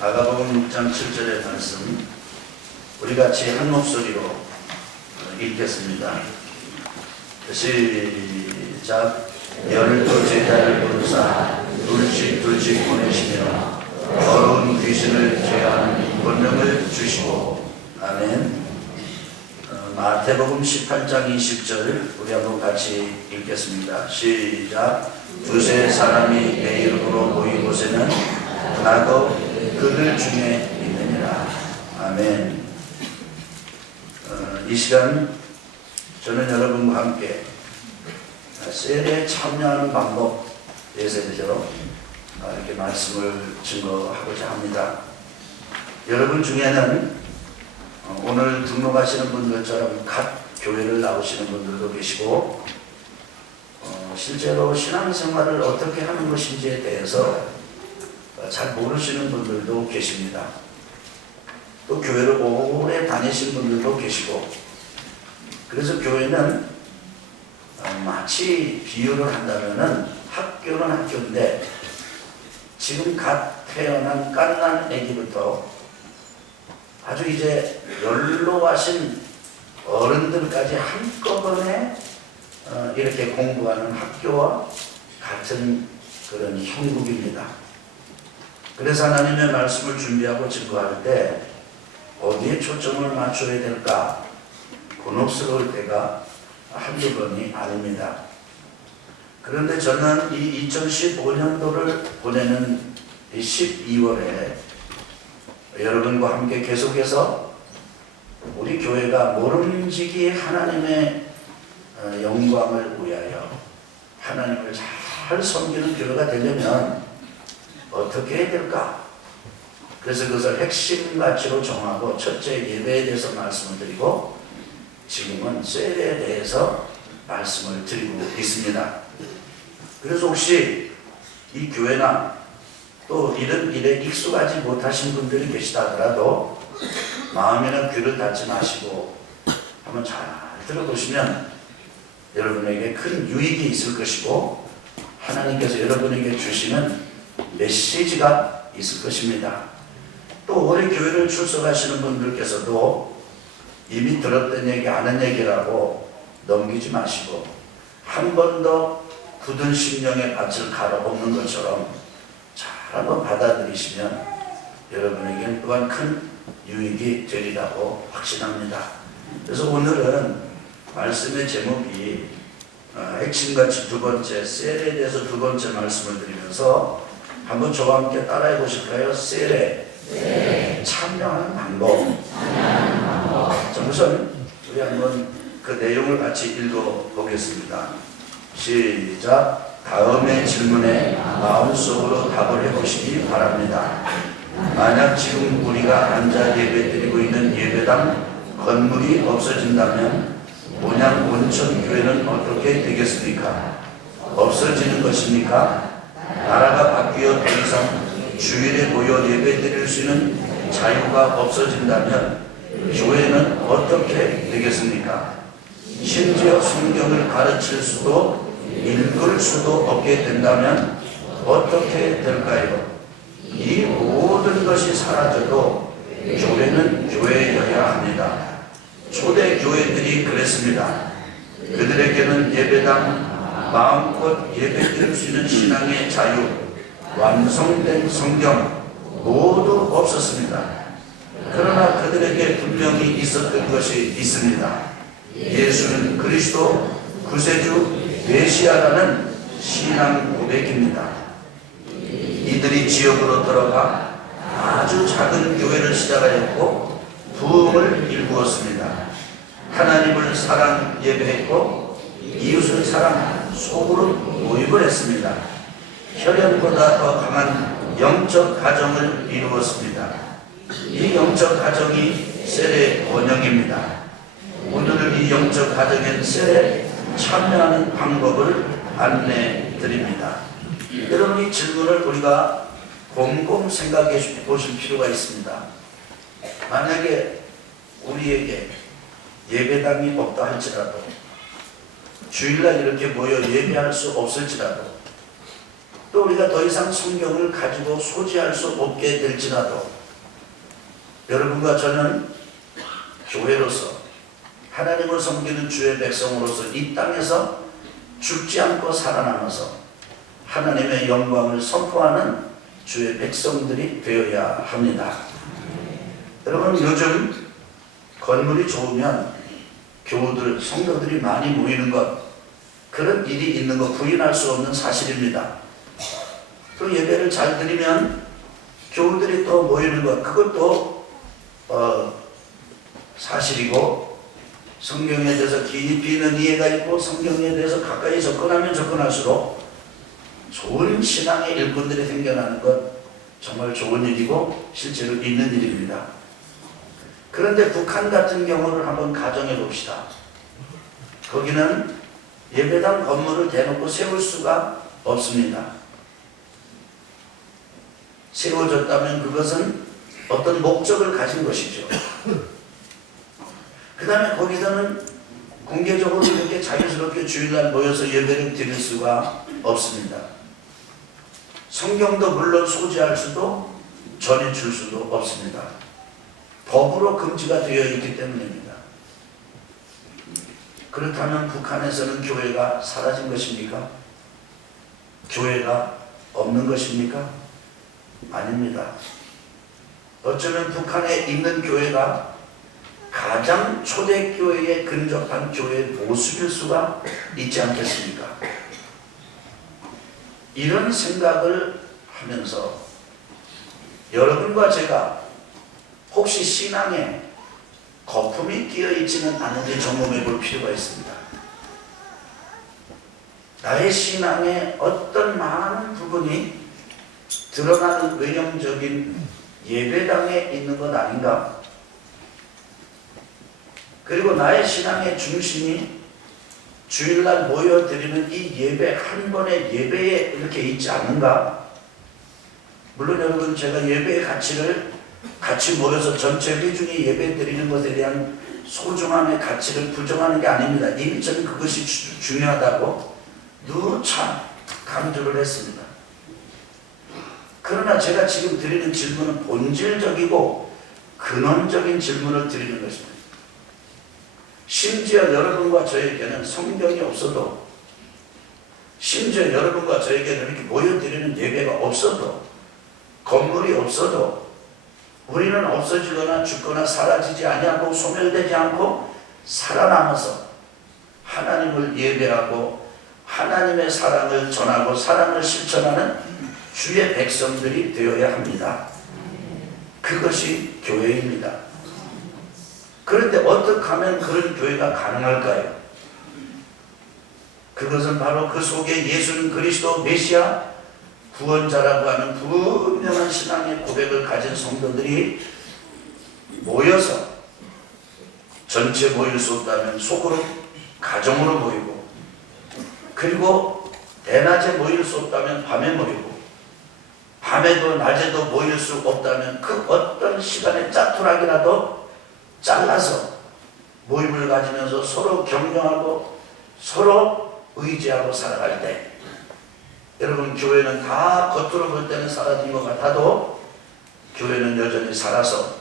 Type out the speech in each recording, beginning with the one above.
마가복음 6장 7절의 말씀 우리 같이 한 목소리로 읽겠습니다. 시작. 12제자를 부르사 둘씩 보내시며 더러운 귀신을 제하는 권능을 주시고. 아멘. 마태복음 18장 20절 우리 한번 같이 읽겠습니다. 시작. 두세 사람이 내 이름으로 모인 곳에는 나도 그들 중에 있느니라. 아멘. 이 시간 저는 여러분과 함께 셀에 참여하는 방법에 대해서 이렇게 말씀을 증거하고자 합니다. 여러분 중에는 오늘 등록하시는 분들처럼 갓 교회를 나오시는 분들도 계시고 실제로 신앙생활을 어떻게 하는 것인지에 대해서 잘 모르시는 분들도 계십니다. 또 교회를 오래 다니신 분들도 계시고, 그래서 교회는 마치 비유를 한다면은 학교는 학교인데 지금 갓 태어난 갓난 아기부터 아주 이제 연로하신 어른들까지 한꺼번에 이렇게 공부하는 학교와 같은 그런 형국입니다. 그래서 하나님의 말씀을 준비하고 증거할 때 어디에 초점을 맞춰야 될까 곤혹스러울 때가 한두 번이 아닙니다. 그런데 저는 이 2015년도를 보내는 12월에 여러분과 함께 계속해서 우리 교회가 모름지기 하나님의 영광을 위하여 하나님을 잘 섬기는 교회가 되려면 어떻게 해야 될까? 그래서 그것을 핵심 가치로 정하고 첫째 예배에 대해서 말씀을 드리고 지금은 셀에 대해서 말씀을 드리고 있습니다. 그래서 혹시 이 교회나 또 이런 일에 익숙하지 못하신 분들이 계시다 하더라도 마음이나 귀를 닫지 마시고 한번 잘 들어보시면 여러분에게 큰 유익이 있을 것이고 하나님께서 여러분에게 주시는 메시지가 있을 것입니다. 또 올해 교회를 출석하시는 분들께서도 이미 들었던 얘기, 아는 얘기라고 넘기지 마시고 한 번 더 굳은 심령의 밭을 갈아엎는 것처럼 잘 한번 받아들이시면 여러분에게는 또한 큰 유익이 되리라고 확신합니다. 그래서 오늘은 말씀의 제목이 핵심같이 두 번째, 셀에 대해서 두 번째 말씀을 드리면서 한번 저와 함께 따라해 보실까요? 셀에 참여하는 방법. 자, 우선 우리 한번 그 내용을 같이 읽어 보겠습니다. 시작. 다음의 질문에 마음속으로 답을 해보시기 바랍니다. 만약 지금 우리가 앉아 예배드리고 있는 예배당 건물이 없어진다면 온양 온천교회는 어떻게 되겠습니까? 없어지는 것입니까? 나라가 바뀌어 더 이상 주일에 모여 예배드릴 수 있는 자유가 없어진다면 교회는 어떻게 되겠습니까? 심지어 성경을 가르칠 수도 읽을 수도 없게 된다면 어떻게 될까요? 이 모든 것이 사라져도 교회는 교회여야 합니다. 초대 교회들이 그랬습니다. 그들에게는 예배당, 마음껏 예배드릴 수 있는 신앙의 자유, 완성된 성경 모두 없었습니다. 그러나 그들에게 분명히 있었던 것이 있습니다. 예수는 그리스도 구세주 메시아라는 신앙 고백입니다. 이들이 지역으로 들어가 아주 작은 교회를 시작하였고 부흥을 일구었습니다. 하나님을 사랑 예배했고 이웃을 사랑 소그룹 모임을 했습니다. 혈연보다 더 강한 영적 가정을 이루었습니다. 이 영적 가정이 셀의 원형입니다. 오늘은 이 영적 가정인 셀에 참여하는 방법을 안내해 드립니다. 여러분, 이 질문을 우리가 곰곰 생각해 보실 필요가 있습니다. 만약에 우리에게 예배당이 없다 할지라도 주일날 이렇게 모여 예배할 수 없을지라도 또 또 우리가 더 이상 성경을 가지고 소지할 수 없게 될지라도 여러분과 저는 교회로서 하나님을 섬기는 주의 백성으로서 이 땅에서 죽지 않고 살아남아서 하나님의 영광을 선포하는 주의 백성들이 되어야 합니다. 여러분, 요즘 건물이 좋으면 교우들, 성도들이 많이 모이는 것, 그런 일이 있는 것 부인할 수 없는 사실입니다. 또 예배를 잘 드리면 교우들이 또 모이는 것, 그것도 사실이고, 성경에 대해서 깊이 있는 이해가 있고 성경에 대해서 가까이 접근하면 접근할수록 좋은 신앙의 일꾼들이 생겨나는 것, 정말 좋은 일이고 실제로 있는 일입니다. 그런데 북한 같은 경우를 한번 가정해 봅시다. 거기는 예배당 건물을 대놓고 세울 수가 없습니다. 세워졌다면 그것은 어떤 목적을 가진 것이죠. 그 다음에 거기서는 공개적으로 이렇게 자유스럽게 주일날 모여서 예배를 드릴 수가 없습니다. 성경도 물론 소지할 수도 전해줄 수도 없습니다. 법으로 금지가 되어 있기 때문입니다. 그렇다면 북한에서는 교회가 사라진 것입니까? 교회가 없는 것입니까? 아닙니다. 어쩌면 북한에 있는 교회가 가장 초대교회에 근접한 교회의 모습일 수가 있지 않겠습니까? 이런 생각을 하면서 여러분과 제가 혹시 신앙에 거품이 끼어 있지는 않은지 점검해 볼 필요가 있습니다. 나의 신앙의 어떤 많은 부분이 드러나는 외형적인 예배당에 있는 것 아닌가? 그리고 나의 신앙의 중심이 주일날 모여드리는 이 예배, 한 번의 예배에 이렇게 있지 않는가? 물론 여러분, 제가 예배의 가치를 같이 모여서 전체 회중이 예배 드리는 것에 대한 소중함의 가치를 부정하는 게 아닙니다. 이미 저는 그것이 중요하다고 누차 강조를 했습니다. 그러나 제가 지금 드리는 질문은 본질적이고 근원적인 질문을 드리는 것입니다. 심지어 여러분과 저에게는 성경이 없어도, 심지어 여러분과 저에게는 이렇게 모여드리는 예배가 없어도, 건물이 없어도 우리는 없어지거나 죽거나 사라지지 아니하고 소멸되지 않고 살아남아서 하나님을 예배하고 하나님의 사랑을 전하고 사랑을 실천하는 주의 백성들이 되어야 합니다. 그것이 교회입니다. 그런데 어떻게 하면 그런 교회가 가능할까요? 그것은 바로 그 속에 예수는 그리스도 메시아 구원자라고 하는 분명한 신앙의 고백을 가진 성도들이 모여서, 전체 모일 수 없다면 소그룹, 가정으로 모이고, 그리고 대낮에 모일 수 없다면 밤에 모이고, 밤에도 낮에도 모일 수 없다면 그 어떤 시간에 짜투락이라도 잘라서 모임을 가지면서 서로 격려하고 서로 의지하고 살아갈 때, 여러분, 교회는 다 겉으로 볼 때는 사라진 것 같아도 교회는 여전히 살아서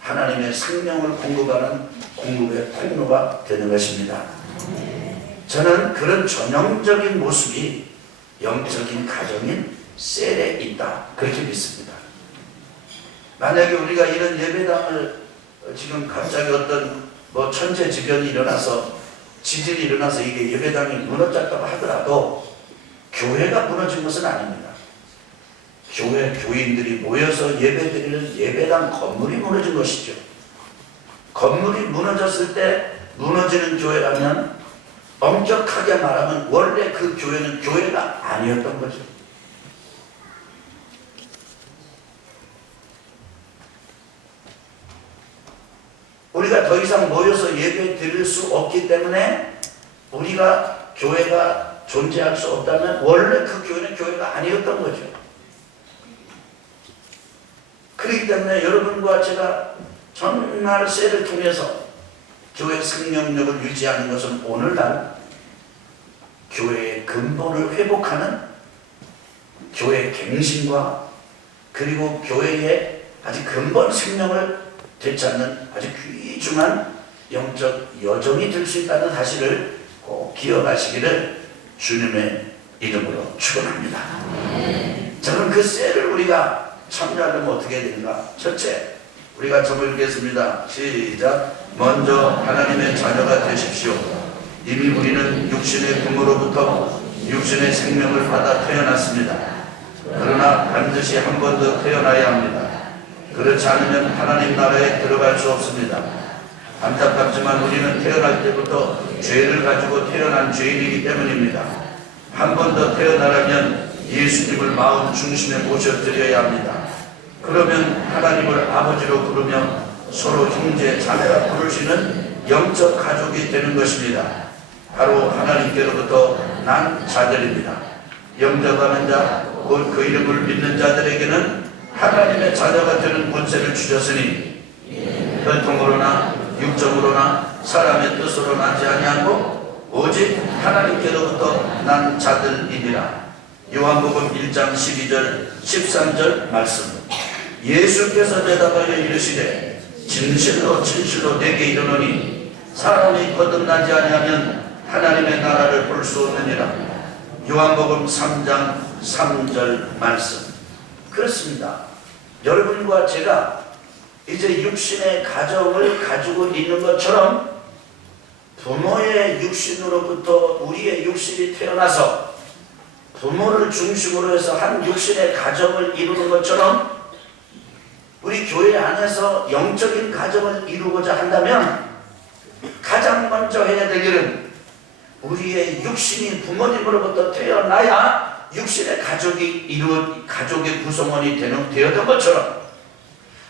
하나님의 생명을 공급하는 공급의 통로가 되는 것입니다. 저는 그런 전형적인 모습이 영적인 가정인 셀에 있다, 그렇게 믿습니다. 만약에 우리가 이런 예배당을 지금 갑자기 어떤 천재지변이 일어나서, 지진이 일어나서 이게 예배당이 무너졌다고 하더라도 교회가 무너진 것은 아닙니다. 교회 교인들이 모여서 예배드리는 예배당 건물이 무너진 것이죠. 건물이 무너졌을 때 무너지는 교회라면 엄격하게 말하면 원래 그 교회는 교회가 아니었던 거죠. 우리가 더 이상 모여서 예배 드릴 수 없기 때문에 우리가 교회가 존재할 수 없다면 원래 그 교회는 교회가 아니었던 거죠. 그렇기 때문에 여러분과 제가 정말 셀을 통해서 교회 생명력을 유지하는 것은 오늘날 교회의 근본을 회복하는 교회 갱신과 그리고 교회의 아주 근본 생명을 되찾는 아주 귀중한 영적 여정이 될 수 있다는 사실을 꼭 기억하시기를 주님의 이름으로 축원합니다. 저는 그 셀을 우리가 참여하려면 어떻게 되는가? 첫째, 우리가 점을 읽겠습니다. 시작. 먼저 하나님의 자녀가 되십시오. 이미 우리는 육신의 부모로부터 육신의 생명을 받아 태어났습니다. 그러나 반드시 한 번 더 태어나야 합니다. 그렇지 않으면 하나님 나라에 들어갈 수 없습니다. 안타깝지만 우리는 태어날 때부터 죄를 가지고 태어난 죄인이기 때문입니다. 한 번 더 태어나려면 예수님을 마음 중심에 모셔드려야 합니다. 그러면 하나님을 아버지로 부르며 서로 형제 자매라 부르시는 영적 가족이 되는 것입니다. 바로 하나님께로부터 난 자들입니다. 영접하는 자, 곧 그 이름을 믿는 자들에게는 하나님의 자녀가 되는 권세를 주셨으니 혈통으로나 육정으로나 사람의 뜻으로 나지 아니하고 오직 하나님께로부터 난 자들이니라. 요한복음 1장 12절 13절 말씀. 예수께서 대답하여 이르시되 진실로 진실로 내게 이르노니 사람이 거듭나지 아니하면 하나님의 나라를 볼 수 없느니라. 요한복음 3장 3절 말씀. 그렇습니다. 여러분과 제가 이제 육신의 가정을 가지고 있는 것처럼 부모의 육신으로부터 우리의 육신이 태어나서 부모를 중심으로 해서 한 육신의 가정을 이루는 것처럼 우리 교회 안에서 영적인 가정을 이루고자 한다면 가장 먼저 해야 될 일은 우리의 육신이 부모님으로부터 태어나야 육신의 가족의 구성원이 되었던 것처럼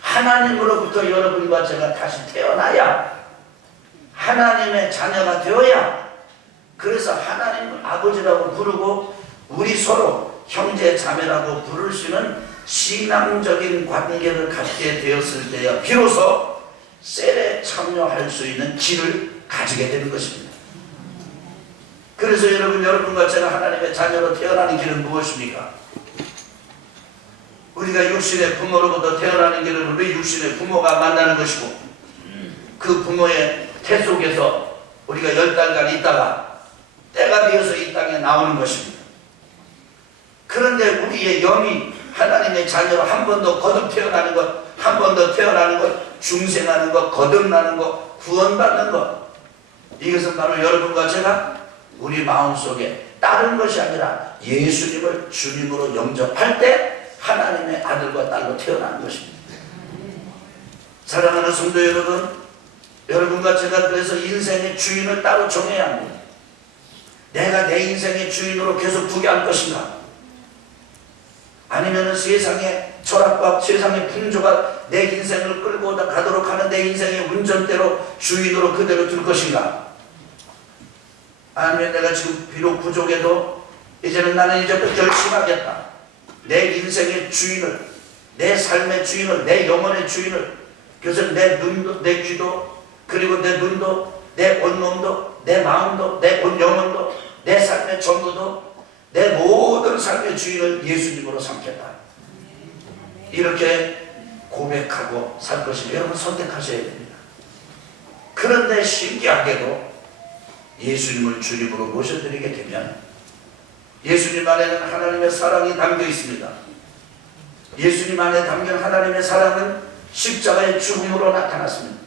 하나님으로부터 여러분과 제가 다시 태어나야 하나님의 자녀가 되어야, 그래서 하나님을 아버지라고 부르고 우리 서로 형제 자매라고 부를 수 있는 신앙적인 관계를 갖게 되었을 때야 비로소 셀에 참여할 수 있는 길을 가지게 되는 것입니다. 그래서 여러분과 제가 하나님의 자녀로 태어나는 길은 무엇입니까? 우리가 육신의 부모로부터 태어나는 길은 우리 육신의 부모가 만나는 것이고, 그 부모의 태 속에서 우리가 10달간 있다가 때가 되어서 이 땅에 나오는 것입니다. 그런데 우리의 영이 하나님의 자녀로 한 번 더 거듭 태어나는 것, 한 번 더 태어나는 것, 중생하는 것, 거듭나는 것, 구원받는 것, 이것은 바로 여러분과 제가 우리 마음속에 다른 것이 아니라 예수님을 주님으로 영접할 때 하나님의 아들과 딸로 태어나는 것입니다. 사랑하는 성도 여러분, 여러분과 제가 그래서 인생의 주인을 따로 정해야 합니다. 내가 내 인생의 주인으로 계속 두게 할 것인가? 아니면 세상의 철학과 세상의 풍조가 내 인생을 끌고 가도록 하는 내 인생의 운전대로 주인으로 그대로 둘 것인가? 아니면 내가 지금 비록 부족해도 이제는 나는 이제부터 결심하겠다. 내 인생의 주인을, 내 삶의 주인을, 내 영혼의 주인을, 그래서 내 눈도, 내 귀도, 그리고 내 눈도, 내 온몸도, 내 마음도, 내 온 영혼도, 내 삶의 전부도, 내 모든 삶의 주인을 예수님으로 삼겠다. 이렇게 고백하고 살 것이면 여러분 선택하셔야 됩니다. 그런데 신기하게도 예수님을 주님으로 모셔드리게 되면 예수님 안에는 하나님의 사랑이 담겨 있습니다. 예수님 안에 담긴 하나님의 사랑은 십자가의 죽음으로 나타났습니다.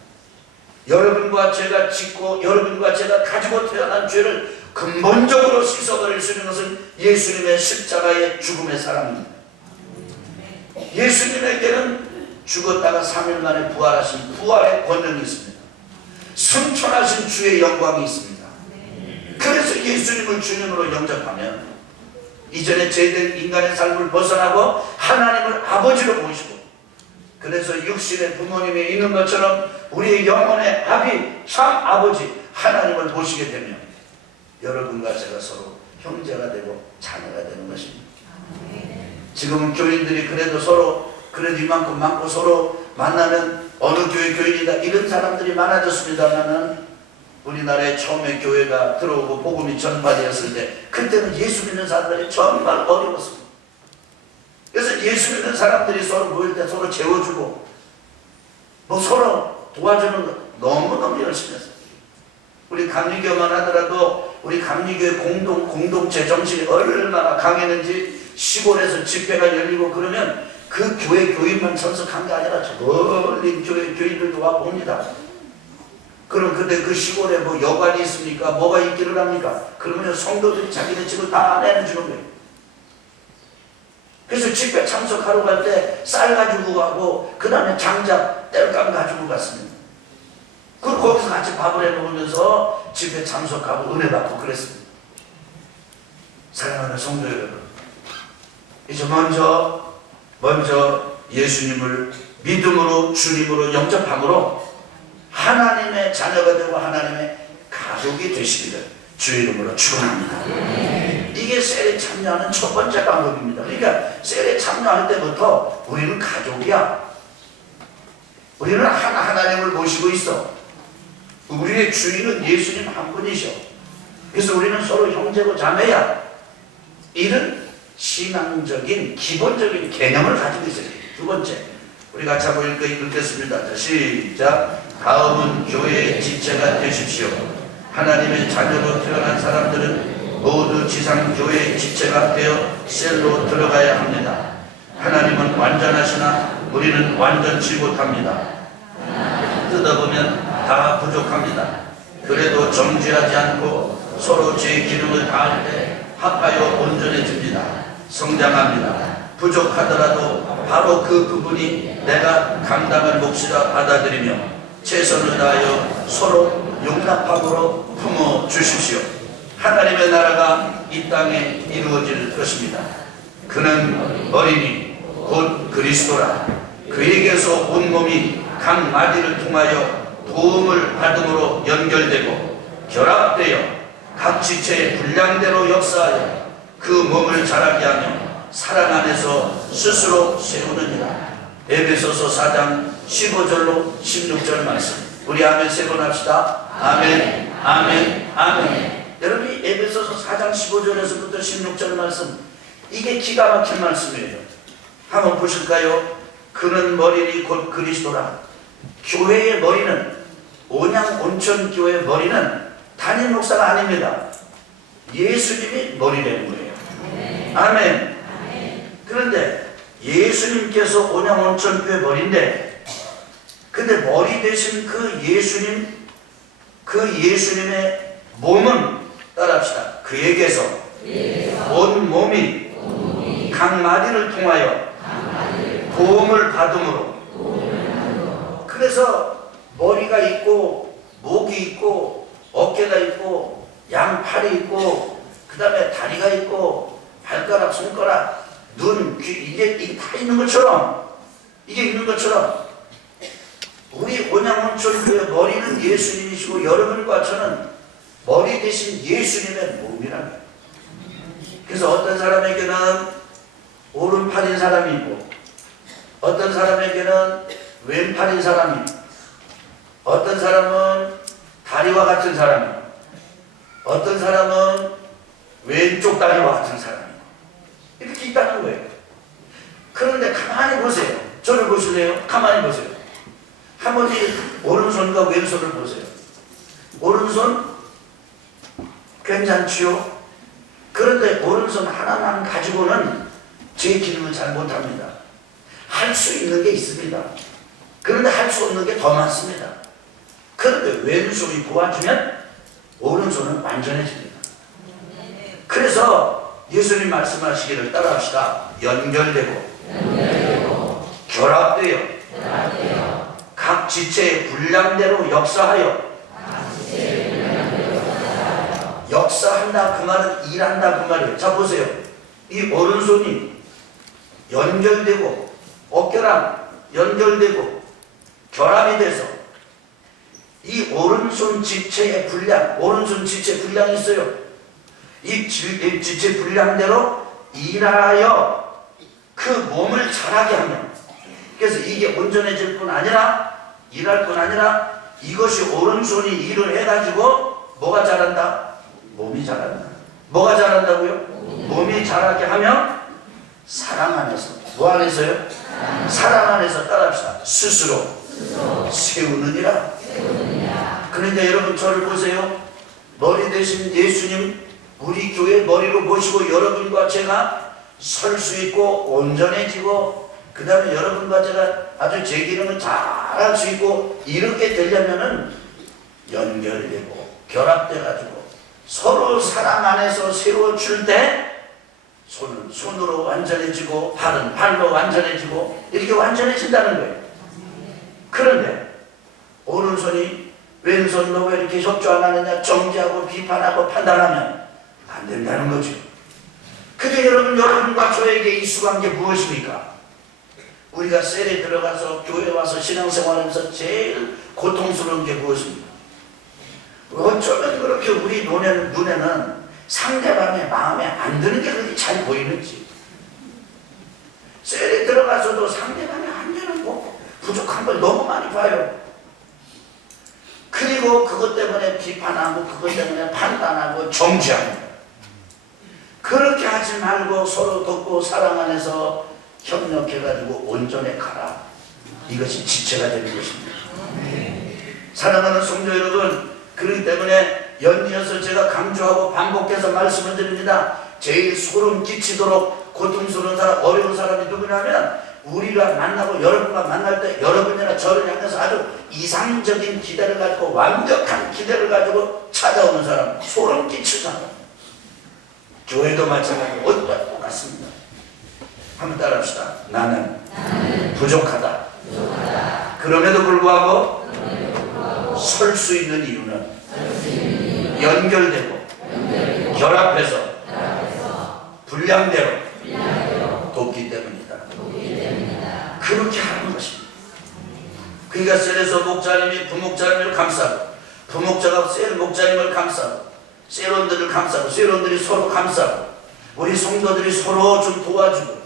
여러분과 제가 짓고 여러분과 제가 가지고 태어난 죄를 근본적으로 씻어버릴 수 있는 것은 예수님의 십자가의 죽음의 사랑입니다. 예수님에게는 죽었다가 3일 만에 부활하신 부활의 권능이 있습니다. 승천하신 주의 영광이 있습니다. 그래서 예수님을 주님으로 영접하면 이전에 죄된 인간의 삶을 벗어나고 하나님을 아버지로 모시고, 그래서 육신의 부모님이 있는 것처럼 우리의 영혼의 아비, 참 아버지 하나님을 모시게 되면 여러분과 제가 서로 형제가 되고 자녀가 되는 것입니다. 지금은 교인들이 그래도 서로 이만큼 많고 서로 만나면 어느 교회 교인이다 이런 사람들이 많아졌습니다만은 우리나라에 처음에 교회가 들어오고 복음이 전파되었을 때 그때는 예수 믿는 사람들이 정말 어려웠습니다. 그래서 예수 믿는 사람들이 서로 모일 때 서로 재워주고 뭐 서로 도와주는 거 너무너무 열심히 했어요. 우리 감리교만 하더라도 우리 감리교의 공동체 정신이 얼마나 강했는지 시골에서 집회가 열리고 그러면 그 교회 교인만 참석한 게 아니라 저 멀리 교회 교인들도 와 봅니다. 그럼 그때 그 시골에 뭐 여관이 있습니까? 뭐가 있기를 합니까? 그러면 성도들이 자기네 집을 다 내주는 거예요. 그래서 집회 참석하러 갈 때 쌀 가지고 가고 그 다음에 장작, 땔감 가지고 갔습니다. 그리고 거기서 같이 밥을 해 먹으면서 집회 참석하고 은혜 받고 그랬습니다. 사랑하는 성도 여러분, 이제 먼저 예수님을 믿음으로 주님으로 영접함으로 하나님의 자녀가 되고 하나님의 가족이 되시기를 주의 이름으로 축원합니다. 이게 셀에 참여하는 첫 번째 방법입니다. 그러니까 셀에 참여할 때부터 우리는 가족이야. 우리는 하나님을 모시고 있어. 우리의 주인은 예수님 한 분이셔. 그래서 우리는 서로 형제고 자매야. 이런 신앙적인 기본적인 개념을 가지고 있어요. 두 번째, 우리 같이 한번 읽겠습니다. 자, 시작. 다음은 교회의 지체가 되십시오. 하나님의 자녀로 태어난 사람들은 모두 지상교회의 지체가 되어 셀로 들어가야 합니다. 하나님은 완전하시나 우리는 완전치 못합니다. 뜯어보면 다 부족합니다. 그래도 정죄하지 않고 서로 제 기름을 다할 때 합하여 온전해집니다. 성장합니다. 부족하더라도 바로 그 부분이 내가 감당할 몫이라 받아들이며 최선을 다하여 서로 용납함으로 품어 주십시오. 하나님의 나라가 이 땅에 이루어질 것입니다. 그는 어린이 곧 그리스도라. 그에게서 온몸이 각 마디를 통하여 도움을 받음으로 연결되고 결합되어 각 지체의 분량대로 역사하여 그 몸을 자라게 하며 사랑 안에서 스스로 세우느니라. 에베소서 4장 15절로 16절 말씀. 우리 아멘 세 번 합시다. 아멘, 아멘, 아멘. 여러분이 에베소서 4장 15절에서부터 16절 말씀, 이게 기가 막힌 말씀이에요. 한번 보실까요? 그는 머리니 곧 그리스도라. 교회의 머리는, 온양 온천교회의 머리는 담임 목사가 아닙니다. 예수님이 머리라는 거예요. 아멘. 그런데 예수님께서 온양 온천교회 머리인데, 근데 머리 대신 그 예수님의 몸은 따라합시다. 그에게서 온 몸이 각 마디를 통하여 도움을 받음으로. 그래서 머리가 있고 목이 있고 어깨가 있고 양팔이 있고 그 다음에 다리가 있고 발가락, 손가락, 눈, 귀, 이게 다 있는 것처럼, 우리 온양온천교회 머리는 예수님이시고 여러분과 저는 머리 대신 예수님의 몸이라는 거예요. 그래서 어떤 사람에게는 오른팔인 사람이 있고 어떤 사람에게는 왼팔인 사람이 있고 어떤 사람은 다리와 같은 사람이 있고 어떤 사람은 왼쪽 다리와 같은 사람이 있고 이렇게 있다는 거예요. 그런데 가만히 보세요. 저를 보실래요? 가만히 보세요. 한번 이 오른손과 왼손을 보세요. 오른손 괜찮지요? 그런데 오른손 하나만 가지고는 제 기능을 잘 못합니다. 할 수 있는 게 있습니다. 그런데 할 수 없는 게 더 많습니다. 그런데 왼손이 도와주면 오른손은 완전해집니다. 그래서 예수님 말씀하시기를 따라합시다. 연결되고 결합되어 각 지체의 분량대로 역사하여. 역사한다 그 말은 일한다 그 말이에요. 자 보세요. 이 오른손이 연결되고 어깨랑 연결되고 결합이 돼서 이 오른손 지체의 분량, 오른손 지체 분량이 있어요. 이 지체 분량대로 일하여 그 몸을 자라게 하면, 그래서 이게 온전해질 뿐 아니라 일할 뿐 아니라 이것이 오른손이 일을 해가지고 뭐가 자란다? 몸이 자란다. 뭐가 자란다고요? 몸이 자라게 하면 사랑 안에서 뭐 안에서요? 사랑 안에서 따라합시다. 스스로 세우느니라. 그런데 여러분 저를 보세요. 머리 대신 예수님 우리 교회 머리로 모시고 여러분과 제가 설 수 있고 온전해지고 그 다음에 여러분과 제가 아주 제 기능을 잘할 수 있고 이렇게 되려면은 연결되고 결합돼가지고 서로 사랑 안에서 세워줄 때 손은 손으로 완전해지고 발은 발로 완전해지고 이렇게 완전해진다는 거예요. 그런데 오른손이 왼손도 왜 이렇게 협조 안 하느냐 정죄하고 비판하고 판단하면 안 된다는 거죠. 근데 여러분과 저에게 익숙한 게 무엇입니까? 우리가 셀에 들어가서 교회 와서 신앙생활하면서 제일 고통스러운 게 무엇입니까? 어쩌면 그렇게 우리 눈에는 상대방의 마음에 안 드는 게 그렇게 잘 보이는지, 셀에 들어가서도 상대방이 안 되는 거 부족한 걸 너무 많이 봐요. 그리고 그것 때문에 비판하고 그것 때문에 판단하고 정죄하고. 그렇게 하지 말고 서로 돕고 사랑 안에서 협력해가지고 온전해 가라. 이것이 지체가 되는 것입니다. 사랑하는 성도 여러분, 그렇기 때문에 연이어서 제가 강조하고 반복해서 말씀을 드립니다. 제일 소름 끼치도록 고통스러운 사람, 어려운 사람이 누구냐면 우리가 만나고 여러분과 만날 때 여러분이나 저를 향해서 아주 이상적인 기대를 가지고 완벽한 기대를 가지고 찾아오는 사람, 소름 끼칠 사람. 교회도 마찬가지로 어디가 똑같습니다. 한번 따라합시다. 나는 부족하다. 그럼에도 불구하고 설 수 있는 이유는 연결되고 결합해서 분량대로 돕기 때문이다. 그렇게 하는 것입니다. 그러니까 셀에서 목자님이 부목자님을 감싸고, 부목자가 셀 목자님을 감싸고, 셀원들을 감싸고, 셀원들이 서로 감싸고, 우리 성도들이 서로 좀 도와주고,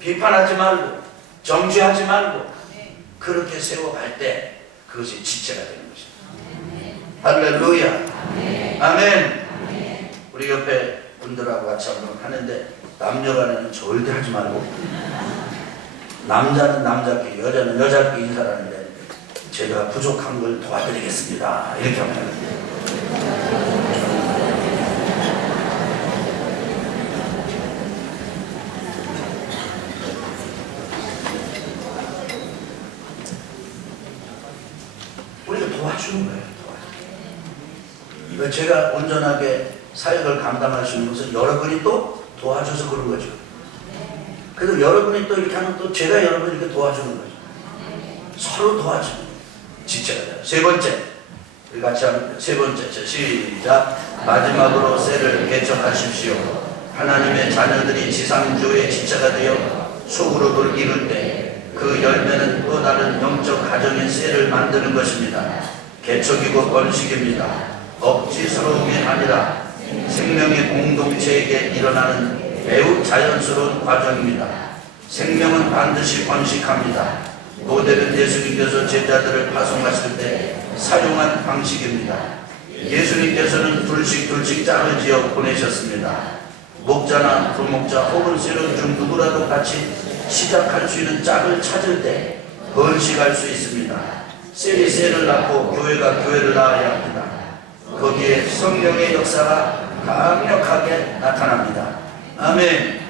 비판하지 말고 정죄하지 말고 그렇게 세워갈 때 그것이 지체가 되는 것입니다. 할렐루야. 아멘. 우리 옆에 분들하고 같이 한번 하는데 남녀간에는 절대 하지 말고, 남자는 남자끼리 여자는 여자끼리 인사를 하는데 제가 부족한 걸 도와드리겠습니다 이렇게 하면 됩니다. 도와주는 거예요. 도와주는. 제가 온전하게 사역을 감당할 수 있는 것은 여러분이 또 도와줘서 그런 거죠. 그래서 여러분이 또 이렇게 하면 또 제가 여러분을 이렇게 도와주는 거죠. 서로 도와주는 지체가 돼요. 세 번째, 우리 같이 하면 세 번째, 시작. 마지막으로 셀을 개척하십시오. 하나님의 자녀들이 지상주의 지체가 되어 소그룹을 이룰 때 그 열매는 또 다른 영적 가정의 셀을 만드는 것입니다. 개척이고 번식입니다. 억지스러움이 아니라 생명의 공동체에게 일어나는 매우 자연스러운 과정입니다. 생명은 반드시 번식합니다. 모델은 예수님께서 제자들을 파송하실 때 사용한 방식입니다. 예수님께서는 둘씩 짝을 지어 보내셨습니다. 목자나 부목자 혹은 셀원 중 누구라도 같이 시작할 수 있는 짝을 찾을 때 번식할 수 있습니다. 셀이 셀을 낳고 교회가 교회를 낳아야 합니다. 거기에 성령의 역사가 강력하게 나타납니다. 아멘.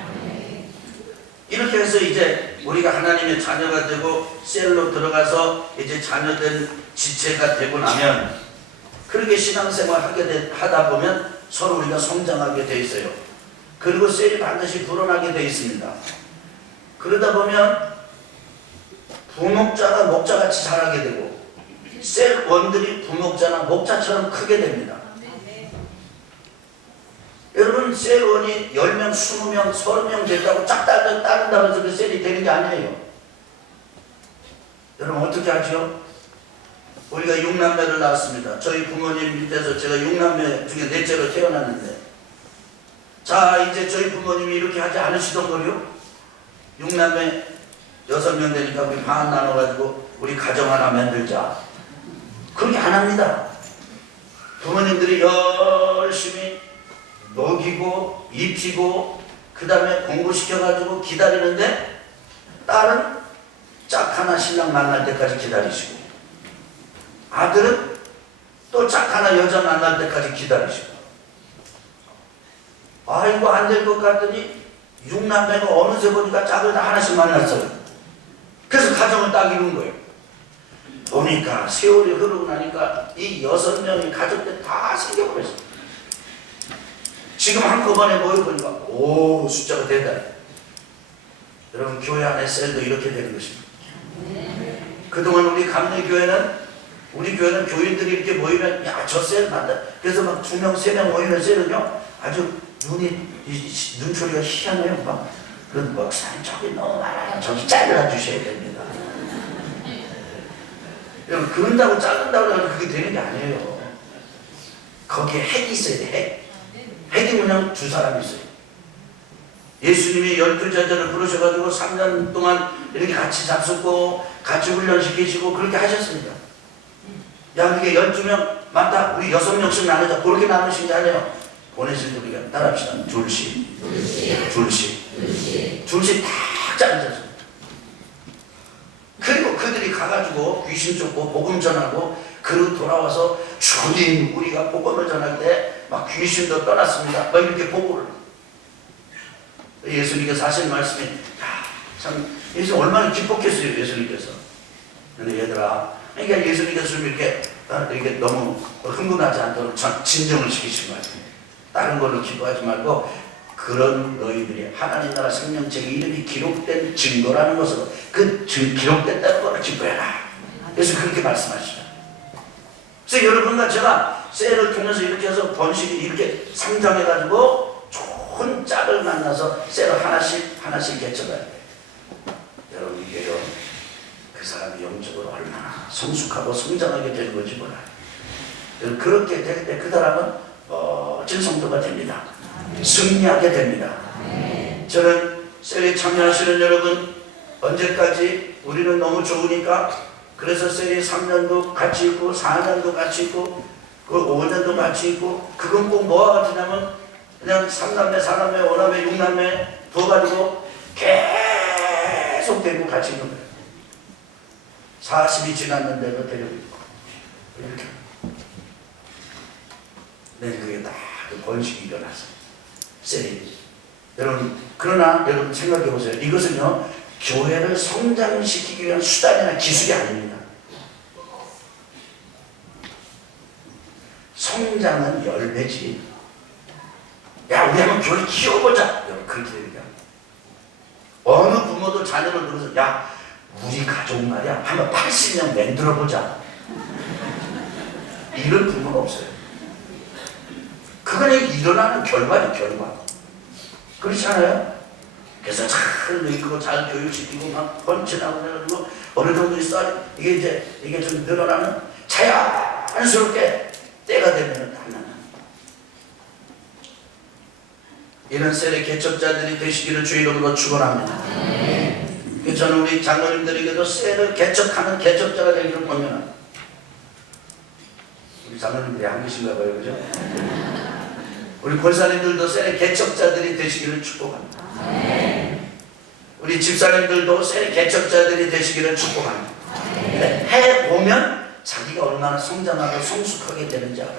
이렇게 해서 이제 우리가 하나님의 자녀가 되고 셀로 들어가서 이제 자녀된 지체가 되고 나면 그렇게 신앙생활 하다 보면 서로 우리가 성장하게 돼 있어요. 그리고 셀이 반드시 불어나게 돼 있습니다. 그러다 보면 부목자가 목자같이 자라게 되고 셀원들이 부목자나 목자처럼 크게 됩니다. 여러분 셀원이 10명, 20명, 30명 됐다고 쫙 따른다고 해서 그 셀이 되는 게 아니에요. 여러분 어떻게 하죠? 우리가 6남매를 낳았습니다. 저희 부모님 밑에서 제가 6남매 중에 넷째로 태어났는데, 자 이제 저희 부모님이 이렇게 하지 않으시던 거요? 6남매 6명 되니까 우리 반 나눠가지고 우리 가정 하나 만들자. 그렇게 안 합니다. 부모님들이 열심히 먹이고 입히고 그 다음에 공부시켜가지고 기다리는데 딸은 짝 하나 신랑 만날 때까지 기다리시고, 아들은 또 짝 하나 여자 만날 때까지 기다리시고, 아이고 안 될 것 같더니 육남매가 어느새 보니까 짝을 다 하나씩 만났어요. 그래서 가정을 딱 이룬 거예요. 보니까 세월이 흐르고 나니까 이 6명의 가족들 다 생겨버렸어요. 지금 한꺼번에 모여보니까 오, 숫자가 대단해. 여러분, 교회 안에 셀도 이렇게 되는 것입니다. 그동안 우리 우리 교회는 교인들이 이렇게 모이면 야, 저 셀 맞다. 그래서 막 2명, 3명 모이는 셀은요, 아주 눈초리가 희한해요. 막 그런 목사님 저기 너무 많아요. 저기 잘라 주셔야 됩니다. 여러분, 그런다고 자른다고 해서 그게 되는 게 아니에요. 거기에 핵이 있어야 돼. 핵이 뭐냐면 2사람이 있어요. 예수님이 12제자를 부르셔가지고 3년 동안 이렇게 같이 잡숫고 같이 훈련시키시고 그렇게 하셨습니다. 야, 이게 12명 많다. 우리 6명씩 나누자. 그렇게 나누신 게 아니에요. 보내실 때 우리가 따라합시다. 둘씩 딱 짜르셨습니다. 그리고 그들이 가가지고 귀신 쫓고 복음 전하고, 그리고 돌아와서 주님 우리가 복음을 전할 때 막 귀신도 떠났습니다. 막 이렇게 보고를. 예수님께서 하신 말씀이, 야, 참 예수 얼마나 기뻤겠어요. 예수님께서. 근데 얘들아, 그러니까 예수님께서 좀 이렇게 너무 흥분하지 않도록 진정을 시키신 거예요. 다른 걸로 기도하지 말고, 그런 너희들이 하나님 나라 생명책의 이름이 기록된 증거라는 것으로 그 기록됐다는 것을 기뻐해라. 그래서 그렇게 말씀하시죠. 그래서 여러분과 제가 셀을 통해서 이렇게 해서 번식이 이렇게 성장해가지고 좋은 짝을 만나서 셀을 하나씩 개척해야 돼요. 여러분, 이게요, 그 사람이 영적으로 얼마나 성숙하고 성장하게 되는 건지 몰라요. 그렇게 될 때 그 사람은 멋진 성도가 됩니다. 승리하게 됩니다. 저는 셀에 참여하시는 여러분, 언제까지 우리는 너무 좋으니까 그래서 셀에 3년도 같이 있고 4년도 같이 있고 그 5년도 같이 있고, 그건 꼭 뭐가 같으냐면 그냥 3남매, 4남매, 5남매, 6남매 둬가지고 계속 데리고 같이 있는 거예요. 40이 지났는데도 데리고 있고 이렇게. 네, 그게 딱 번식이 일어났어요. 셀이. 여러분, 그러나 여러분 생각해 보세요. 이것은요, 교회를 성장시키기 위한 수단이나 기술이 아닙니다. 성장은 열매지. 야, 우리 한번 교회 키워보자. 여러분, 그렇게 얘기합니다. 어느 부모도 자녀를 들어서, 야, 우리 가족 말이야, 한번 80년 만들어보자. 이런 부모는 없어요. 그건 일어나는 결과죠, 결과. 그렇지 않아요? 그래서 잘 늙고 잘 교육시키고 막 번치나고 해가지고 어느 정도 있어 이게 좀 늘어나는, 자연스럽게 때가 되면은 다 나는. 이런 셀의 개척자들이 되시기를 주 이름으로 축원합니다. 그래서 저는 우리 장로님들에게도 셀을 개척하는 개척자가 되기를 권면합니다. 우리 장로님들이 안 계신가 봐요, 그죠? 우리 권사님들도 셀의 개척자들이 되시기를 축복합니다. 우리 집사님들도 셀의 개척자들이 되시기를 축복합니다. 해보면 자기가 얼마나 성장하고 성숙하게 되는지 알아요.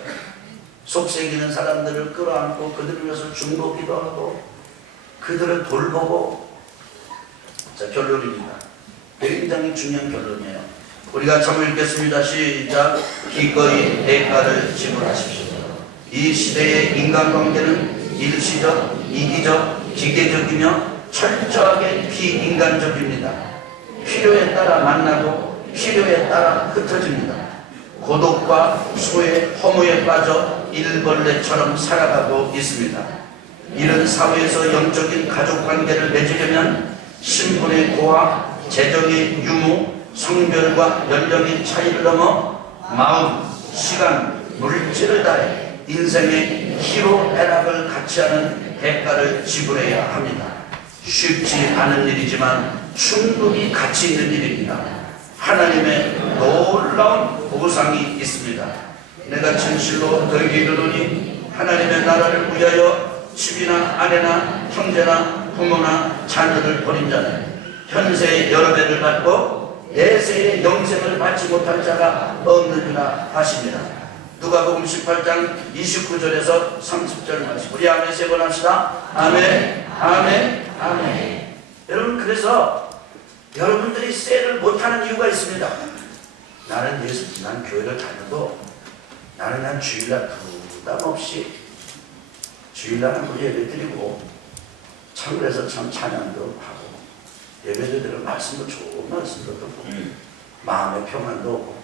속썩이는 사람들을 끌어안고 그들을 위해서 중보기도 하고 그들을 돌보고. 자, 결론입니다. 굉장히 중요한 결론이에요. 우리가 참을 읽겠습니다. 시작. 기꺼이 대가를 지불하십시오. 이 시대의 인간관계는 일시적, 이기적, 기계적이며 철저하게 비인간적입니다. 필요에 따라 만나고 필요에 따라 흩어집니다. 고독과 소외, 허무에 빠져 일벌레처럼 살아가고 있습니다. 이런 사회에서 영적인 가족관계를 맺으려면 신분의 고하, 재정의 유무, 성별과 연령의 차이를 넘어 마음, 시간, 물질을 다해 인생의 희로애락을 같이 하는 대가를 지불해야 합니다. 쉽지 않은 일이지만 충분히 가치 있는 일입니다. 하나님의 놀라운 보상이 있습니다. 내가 진실로 너에게 이르노니 하나님의 나라를 위하여 집이나 아내나 형제나 부모나 자녀를 버린 자는 현세에 여러 배를 받고 내세에 영생을 받지 못할 자가 없느니라 하십니다. 누가복음 18장 29절에서 30절 말씀. 우리 아멘 세 번 합시다. 아멘, 아멘, 아멘. 여러분, 그래서 여러분들이 셀을 못하는 이유가 있습니다. 난 교회를 다녀도 난 주일날 부담 없이 주일날 한번 예배 드리고 참 그래서 참 찬양도 하고 예배도 드리고 말씀도 좋은 말씀도 듣고 마음의 평안도 오고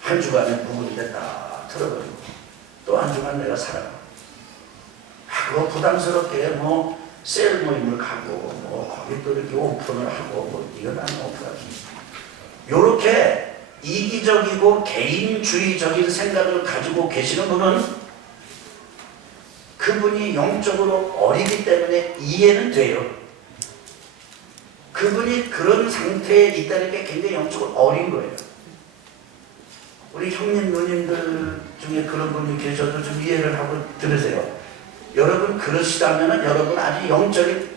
한 주간에 부모님들 다 틀어버리고 또 한 주간 내가 살아가고 그거 부담스럽게 셀 모임을 가고 거기 또 이렇게 오픈을 하고 이건 안 오픈하지. 요렇게 이기적이고 개인주의적인 생각을 가지고 계시는 분은 그분이 영적으로 어리기 때문에 이해는 돼요. 그분이 그런 상태에 있다는 게 굉장히 영적으로 어린 거예요. 우리 형님 누님들 중에 그런 분이 계셔도 좀 이해를 하고 들으세요. 여러분 그러시다면 여러분 아주 영적인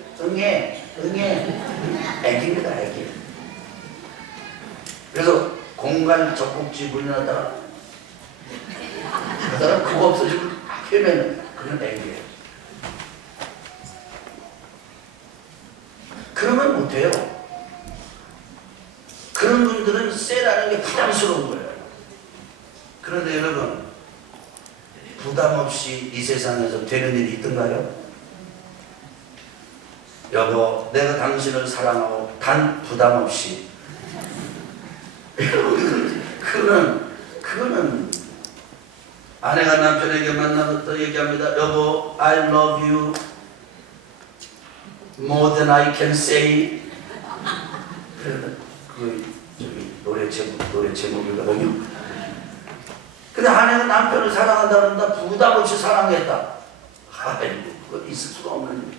애기입니다. 애기. 그래서 공간 적국지 문이나다가 그러다가 그거 없어지면 헤매는 그런 애기예요. 그러면 못해요. 그런 분들은 쎄라는 게 부담스러운 거예요. 그런데 여러분 부담 없이 이 세상에서 되는 일이 있던가요? 여보, 내가 당신을 사랑하고 단 부담 없이. 그거는 아내가 남편에게 만나서 또 얘기합니다. 여보, I love you more than I can say. 노래 제목이거든요. 근데 아내가 남편을 사랑한다는다 부담 없이 사랑했다. 아이고, 그거 있을 수가 없는 일.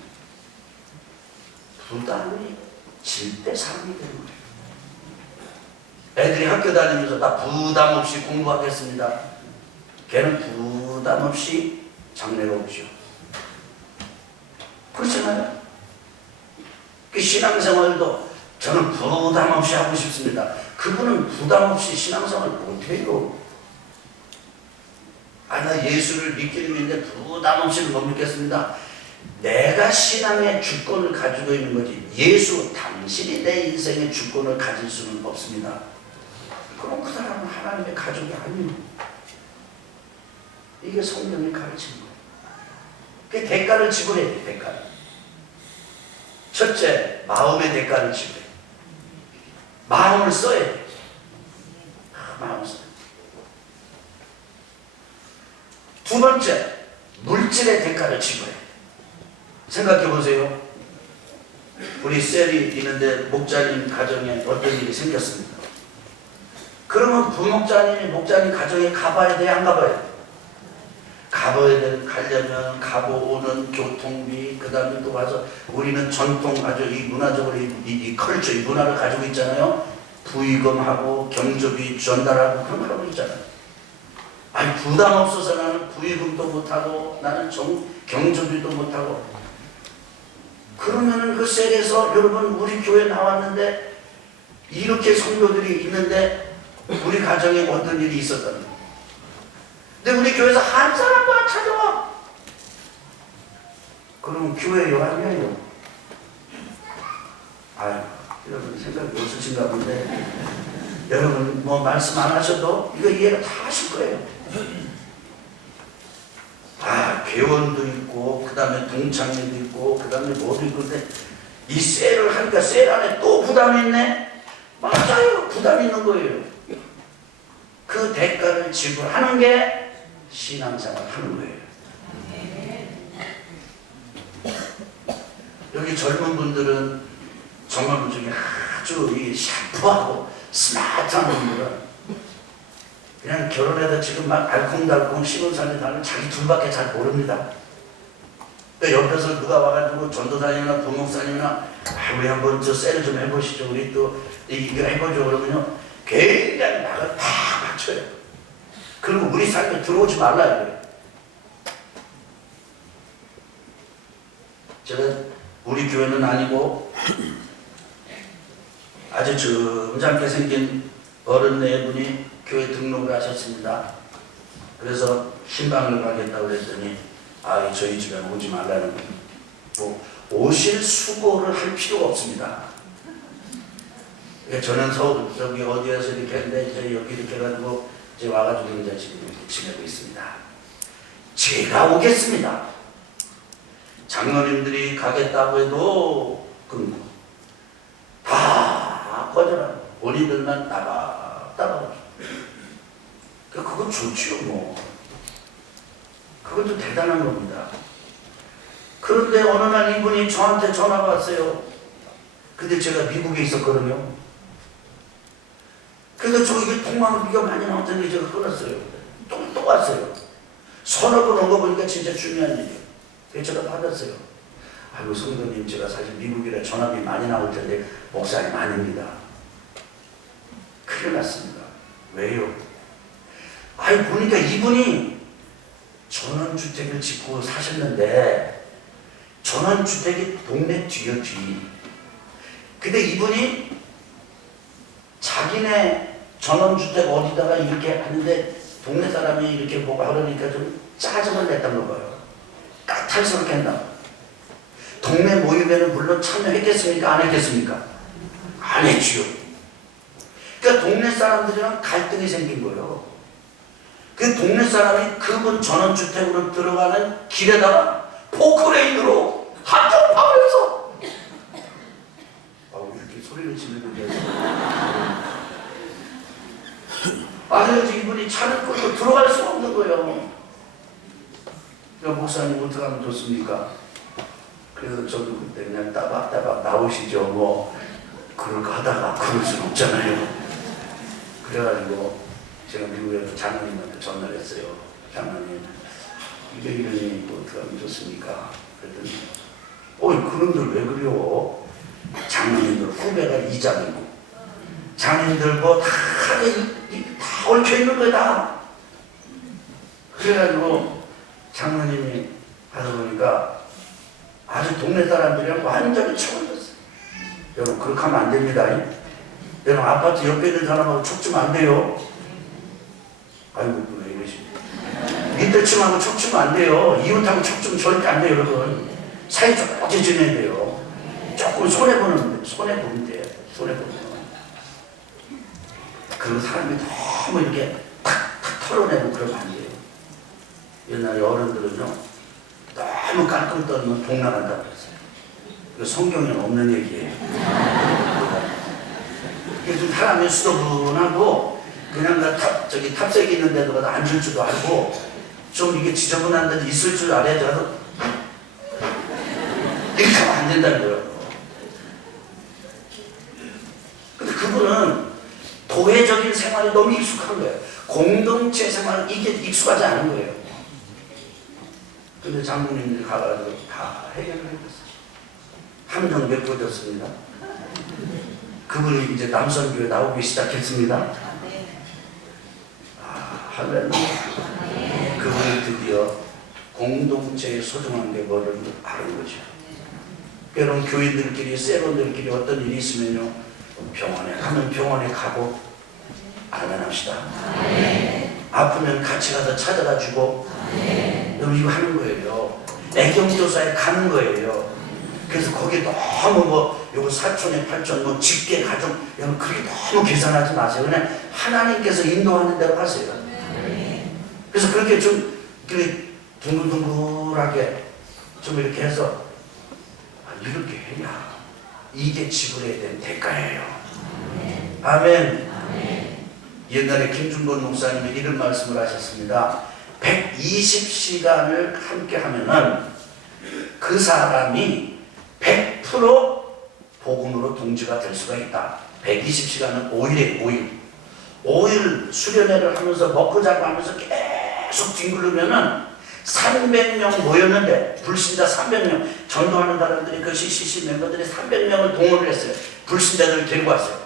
부담이 질 때 사랑이 되는 거예요. 애들이 학교 다니면서 나 부담 없이 공부하겠습니다. 걔는 부담 없이 장래가 없죠. 그렇잖아요. 그 신앙생활도 저는 부담 없이 하고 싶습니다. 그분은 부담 없이 신앙생활 못해요. 나 예수를 믿기는 있는데 부담 없이는 못 믿겠습니다. 내가 신앙의 주권을 가지고 있는 거지 예수 당신이 내 인생의 주권을 가질 수는 없습니다. 그럼 그 사람은 하나님의 가족이 아니에요. 이게 성경이 가르치는 거예요. 그 대가를 지불해야 돼. 대가를. 첫째, 마음의 대가를 지불해. 마음을 써야 돼. 마음을 써야 돼. 두 번째, 물질의 대가를 지불해. 생각해 보세요. 우리 셀이 있는데 목자님 가정에 어떤 일이 생겼습니다. 그러면 부목자님이 목자님 가정에 가봐야 돼, 안 가봐야 돼? 가봐야 돼. 가려면 가고 오는 교통비, 그 다음에 또 와서 우리는 전통 아주 이 문화적으로 이 컬처, 이 문화를 가지고 있잖아요. 부의금하고 경조비 전달하고 그런 거 하고 있잖아요. 아니 부담 없어서 나는 부의금도 못하고 나는 경조비도 못하고 그러면은 그 셀에서 여러분 우리 교회 나왔는데 이렇게 성도들이 있는데 우리 가정에 어떤 일이 있었다는 거예요. 근데 우리 교회에서 한 사람도 안 찾아와. 그러면 교회요 아니에요? 아유, 여러분 생각이 없으신가 본데 여러분 말씀 안 하셔도 이거 이해가 다 하실 거예요. 회원도 있고 그 다음에 동창회도 있고 그 다음에 뭐도 있고 근데 이 셀을 하니까 셀 안에 또 부담이 있네? 맞아요. 부담이 있는 거예요. 그 대가를 지불하는 게 신앙생활 하는 거예요. 여기 젊은 분들은 젊은 분 중에 아주 이 샤프하고 스마트한 분들은 그냥 결혼해서 지금 막 알콩달콩 시골살이 다는 자기 둘밖에 잘 모릅니다. 그러니까 옆에서 누가 와가지고 전도사님이나 부목사님이나 우리 한번 저 셀 좀 해보시죠. 우리 또 이거 해보죠. 그러면요 굉장히 막을 다 맞춰요. 그리고 우리 삶에 들어오지 말라 이거예요. 제가 우리 교회는 아니고 아주 점잖게 생긴 어른 네 분이 교회 등록을 하셨습니다. 그래서 신방을 가겠다고 그랬더니 저희 집에 오지 말라는 거예요. 뭐 오실 수고를 할 필요가 없습니다. 저는 저기 어디에서 이렇게 했는데 이제 여기 이렇게 해가지고 이제 와가지고 이제 지금 이렇게 지내고 있습니다. 제가 오겠습니다. 장로님들이 가겠다고 해도 다 거절하고 본인들만 따박따박. 그건 좋지요 뭐. 그건 좀 대단한 겁니다. 그런데 어느 날 이분이 저한테 전화가 왔어요. 근데 제가 미국에 있었거든요. 그래서 저에게 통화비가 많이 나왔더니 제가 끊었어요. 또 왔어요. 서너 번 온 거 보니까 진짜 중요한 일이에요. 그래서 제가 받았어요. 아이고 성도님, 제가 사실 미국이라 전화비 많이 나올 텐데 목사님 아닙니다. 큰일 났습니다. 왜요? 보니까 이분이 전원주택을 짓고 사셨는데 전원주택이 동네 뒤요 뒤. 근데 이분이 자기네 전원주택 어디다가 이렇게 하는데 동네 사람이 이렇게 뭐가 그러니까 좀 짜증을 냈던 거 봐요. 까탈스럽게 했나 봐요. 동네 모임에는 물론 참여했겠습니까? 안 했겠습니까? 안 했지요. 그러니까 동네 사람들이랑 갈등이 생긴 거예요. 그 동네 사람이 그분 전원주택으로 들어가는 길에다가 포크레인으로 한쪽방을 해서 이렇게 소리를 지르는데 그래서 이분이 차를 끌고 들어갈 수가 없는 거예요. 목사님 어떻게 하면 좋습니까? 그래서 저도 그때 그냥 따박따박 나오시죠. 뭐 그럴까 하다가 그럴 수는 없잖아요. 그래가지고 제가 미국에서 장로님한테 전화를 했어요. 장로님, 이러니 어떻게 하면 좋습니까? 그랬더니 그놈들 왜 그래요? 장로님들 후배가 이장이고 장인들 뭐 다 얽혀있는 거다. 그래가지고 장로님이 하다 보니까 아주 동네 사람들이랑 완전히 쳐버렸어요. 여러분 그렇게 하면 안 됩니다. 여러분 아파트 옆에 있는 사람하고 촉주면 안 돼요. 아이고 왜 이러십니까? 밑들침하고 촉주면 안 돼요. 이웃하고 촉주면 절대 안 돼요. 여러분 사이좋게 지내야 돼요. 조금 손해보면 돼요. 손해보면. 그리고 사람이 너무 이렇게 탁탁 털어내고 그러면 안 돼요. 옛날에 어른들은요 너무 깔끔 떨면 복 나간다고 그랬어요. 이거 성경에는 없는 얘기예요. 그래서 사람이 수도분하고 그냥 탑색이 있는 데도 앉을 줄도 알고 좀 이게 지저분한 데도 있을 줄 알아야 돼서 이렇게 하면 안 된다는 거예요. 근데 그분은 도회적인 생활이 너무 익숙한 거예요. 공동체 생활은 이게 익숙하지 않은 거예요. 근데 장로님들이 가가지고 다 해결을 해줬어요. 함정 메꿔졌습니다. 그분이 이제 남선교회 나오기 시작했습니다. 할렐루야. 그분이 드디어 공동체의 소중한 게 뭐를 아는 거죠. 여러분 교인들끼리 세번들끼리 어떤 일이 있으면요 병원에 가면 병원에 가고 안전합시다. 아프면 같이 가서 찾아가 주고 여러분 이거 하는 거예요. 애경조사에 가는 거예요. 그래서 거기 너무 요거 사촌에 팔촌 직계 가족 여러분 그렇게 너무 계산하지 마세요. 그냥 하나님께서 인도하는 대로 하세요. 그래서 그렇게 좀 둥글둥글하게 좀 이렇게 해서 이렇게 해야 이게 지불해야 되는 대가예요. 아멘. 옛날에 김준건 목사님이 이런 말씀을 하셨습니다. 120시간을 함께 하면은 그 사람이 100% 복음으로 동지가 될 수가 있다. 120시간은 5일에 5일 수련회를 하면서 먹고 자고 하면서 계속 뒹굴르면은 300명 모였는데 불신자 300명 전도하는 사람들이 그 CCC 멤버들이 300명을 동원을 했어요. 불신자들을 데리고 왔어요.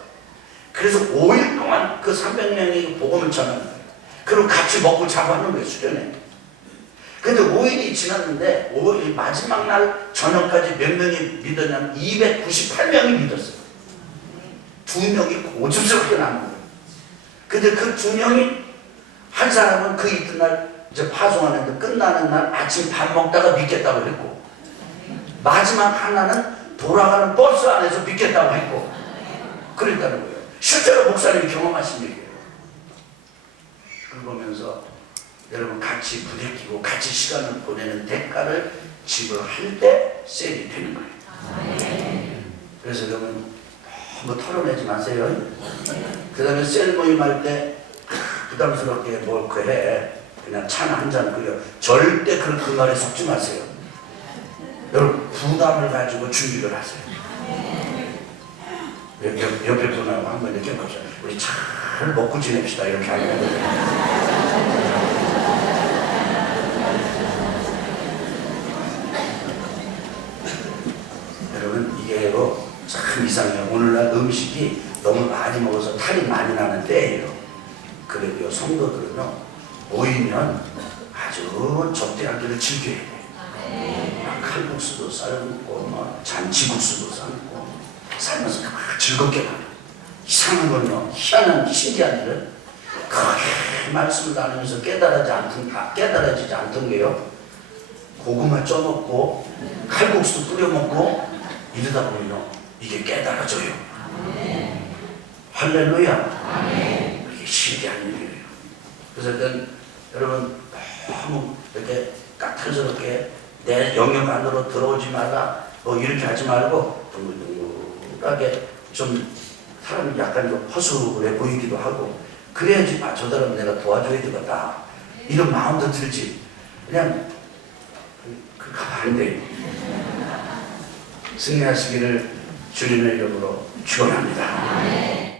그래서 5일 동안 그 300명이 복음을 전하는 거예요. 그리고 같이 먹고 자고 하는 거예요. 수련회. 근데 5일이 지났는데 5일 마지막 날 저녁까지 몇 명이 믿었냐면 298명이 믿었어요. 두 명이 고집스럽게 나는 거예요. 근데 그 두 명이 한 사람은 그 이튿날 이제 파송하는데 끝나는 날 아침 밥 먹다가 믿겠다고 했고 마지막 하나는 돌아가는 버스 안에서 믿겠다고 했고 그랬다는 거예요. 실제로 목사님이 경험하신 얘기예요. 그걸 보면서 여러분 같이 부대끼고 같이 시간을 보내는 대가를 지불할 때 셀이 되는 거예요. 그래서 여러분 너무 털어내지 마세요. 그 다음에 셀 모임할 때 부담스럽게 뭘 해. 그냥 차나 한잔 끓여. 절대 그 말에 속지 마세요. 여러분 부담을 가지고 준비를 하세요. 옆에 분하고 한번 이렇게 해보세요. 우리 잘 먹고 지냅시다. 이렇게 하면 여러분 이게 참 이상해요. 오늘날 음식이 너무 많이 먹어서 탈이 많이 나는 때예요. 그래도요 성도들은요 모이면 아주 접대하기를 즐겨야 돼요. 칼국수도 삶고 잔치국수도 삶고 살면서 막 즐겁게 가요. 이상한 건요 희한한 신기한 일은 그렇게 말씀을 나누면서 깨달아지지 않던 게요 고구마 쪄먹고 칼국수 뿌려 먹고 이러다 보면요 이게 깨달아져요. 할렐루야. 이게 신기한 일이에요. 그래서 일단 여러분 너무 이렇게 까탈스럽게 내 영역 안으로 들어오지 말라 이렇게 하지 말고 둥글둥글하게 좀 사람이 약간 좀 허술해 보이기도 하고 그래야지 저 사람 내가 도와줘야 되겠다 이런 마음도 들지. 그냥 가면 안 돼요. 승리하시기를 주님의 이름으로 축원합니다.